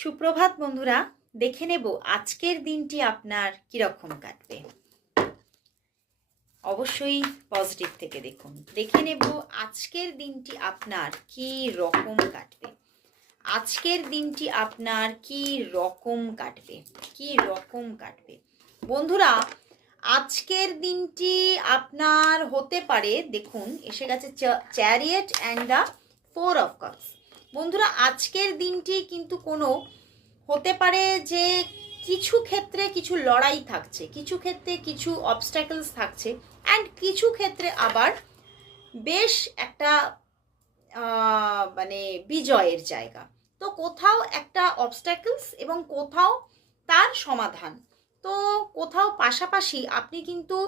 সুপ্রভাত বন্ধুরা, দেখে নেব আজকের দিনটি আপনার কিরকম কাটবে। অবশ্যই পজিটিভ থেকে দেখুন। দেখে নেব আজকের দিনটি আপনার কি রকম কাটবে। আজকের দিনটি আপনার কি রকম কাটবে, কি রকম কাটবে বন্ধুরা। আজকের দিনটি আপনার হতে পারে, দেখুন এসে গেছে chariot and the 4 of cups. বন্ধুরা আজকের দিনটি কিন্তু কোনো হতে পারে যে কিছু ক্ষেত্রে কিছু লড়াই থাকছে, কিছু ক্ষেত্রে কিছু অবস্ট্যাকলস থাকছে, অ্যান্ড কিছু ক্ষেত্রে আবার বেশ একটা মানে বিজয়ের জায়গা। তো কোথাও একটা অবস্ট্যাকলস এবং কোথাও তার সমাধান। তো কোথাও পাশাপাশি আপনি কিন্তু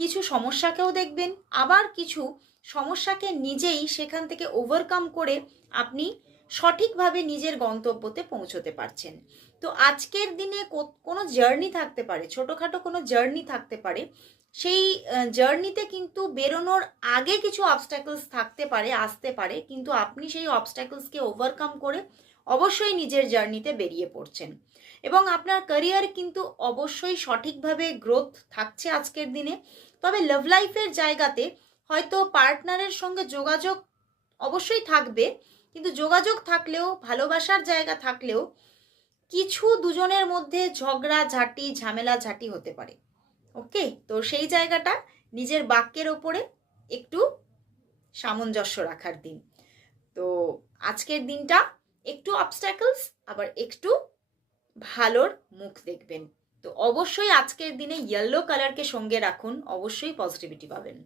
কিছু সমস্যাকেও দেখবেন, আবার কিছু সমস্যাকে নিজেই সেখান থেকে ওভারকাম করে আপনি সঠিকভাবে নিজের গন্তব্যতে পৌঁছতে পারছেন। তো আজকের দিনে কোনো জার্নি থাকতে পারে, ছোটোখাটো কোনো জার্নি থাকতে পারে। সেই জার্নিতে কিন্তু বেরোনোর আগে কিছু অবস্ট্যাকলস থাকতে পারে, আসতে পারে, কিন্তু আপনি সেই অবস্ট্যাকলসকে ওভারকাম করে অবশ্যই নিজের জার্নিতে বেরিয়ে পড়ছেন। এবং আপনার ক্যারিয়ার কিন্তু অবশ্যই সঠিকভাবে গ্রোথ থাকছে আজকের দিনে। তবে লাভ লাইফের জায়গাতে হয়তো পার্টনারের সঙ্গে যোগাযোগ অবশ্যই থাকবে, কিন্তু যোগাযোগ থাকলেও, ভালোবাসার জায়গা থাকলেও কিছু দুজনের মধ্যে ঝগড়া ঝাঁটি, ঝামেলা ঝাঁটি হতে পারে। ওকে, তো সেই জায়গাটা নিজের বাক্যের ওপরে একটু সামঞ্জস্য রাখার দিন। তো আজকের দিনটা একটু অবস্ট্যাকলস, আবার একটু ভালোর মুখ দেখবেন। তো অবশ্যই আজকের দিনে ইয়েলো কালারকে সঙ্গে রাখুন, অবশ্যই পজিটিভিটি পাবেন।